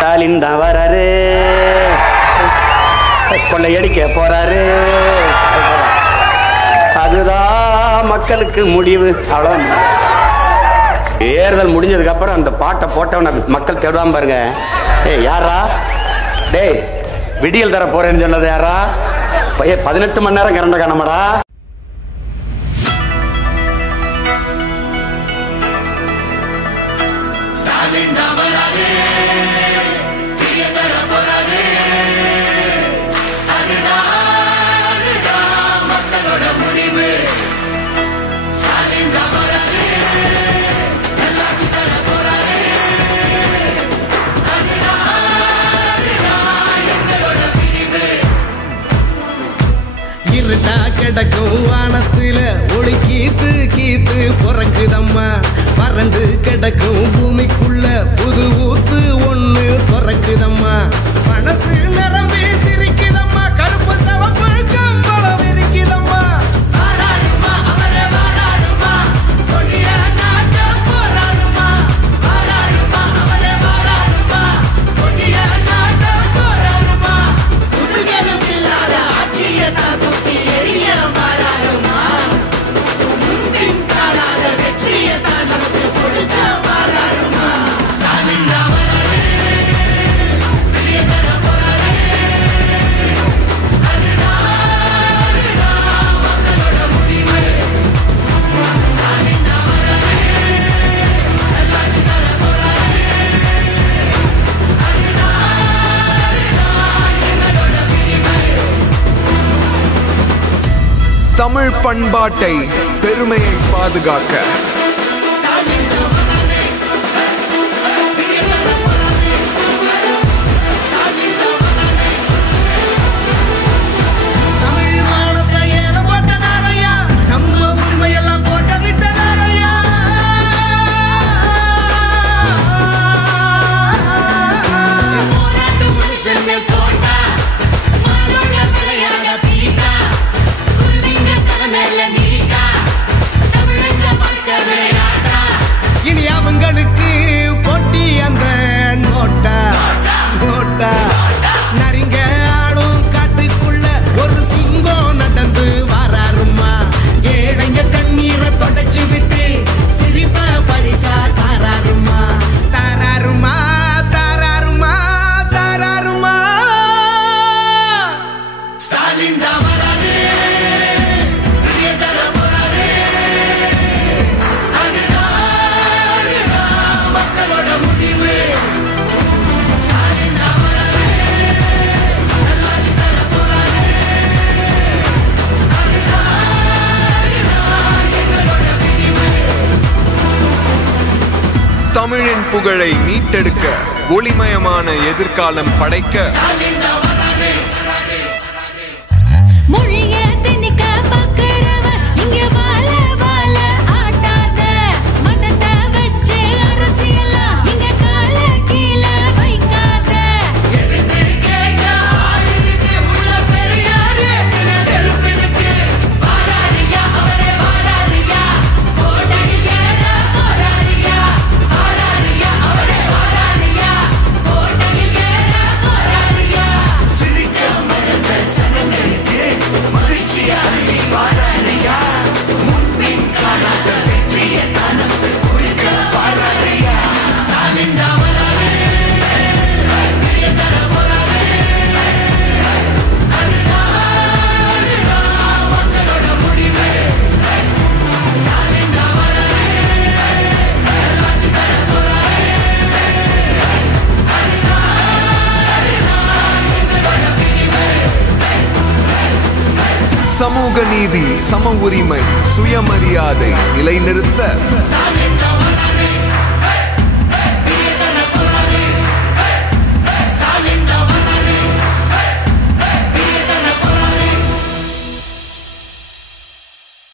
ஸ்டாலின் தான் வராரு, கொள்ளையடிக்க போறாரு, அதுதான் மக்களுக்கு முடிவு. அவ்வளவுதான். தேர்தல் முடிஞ்சதுக்கு அப்புறம் அந்த பாட்டை போட்டவன மக்கள் தேடுவான் பாருங்க. ஏய் யாரா, டேய் விடியல் தர போறேன்னு சொன்னது யாரா? 18 மணி நேரம் கரண்ட காணமாடா. கிடக்கும் வானத்துல ஒளி கீத்து கீத்து பிறக்குதம்மா. பறந்து கிடக்கும் பூமிக்குள்ள புது ஊத்து ஒண்ணு பிறக்குதம்மா. மனசு நிரம்பி சிரிக்குதம்மா. கருப்பு சவப்பு கம்பளம் இருக்குதம்மா. தமிழ் பண்பாட்டை பெருமையை பாதுகாக்க இனி அவங்களுக்கு போட்டி அந்த நோட்டா நோட்டா. நரிங்க ஆடும் காட்டுக்குள்ள ஒரு சிங்கம் நடந்து வராருமா. ஏழைங்க கண்ணீரை தொடச்சு விட்டு சிரிப்ப பரிசா தாராருமா. தாராருமா தாராருமா தாராருமா. ஸ்டாலின் தான் வராரு, தமிழின் புகழை மீட்டெடுக்க ஒளிமயமான எதிர்காலம் படைக்க சமூக நீதி, சம உரிமை, சுயமரியாதை நிலைநிறுத்த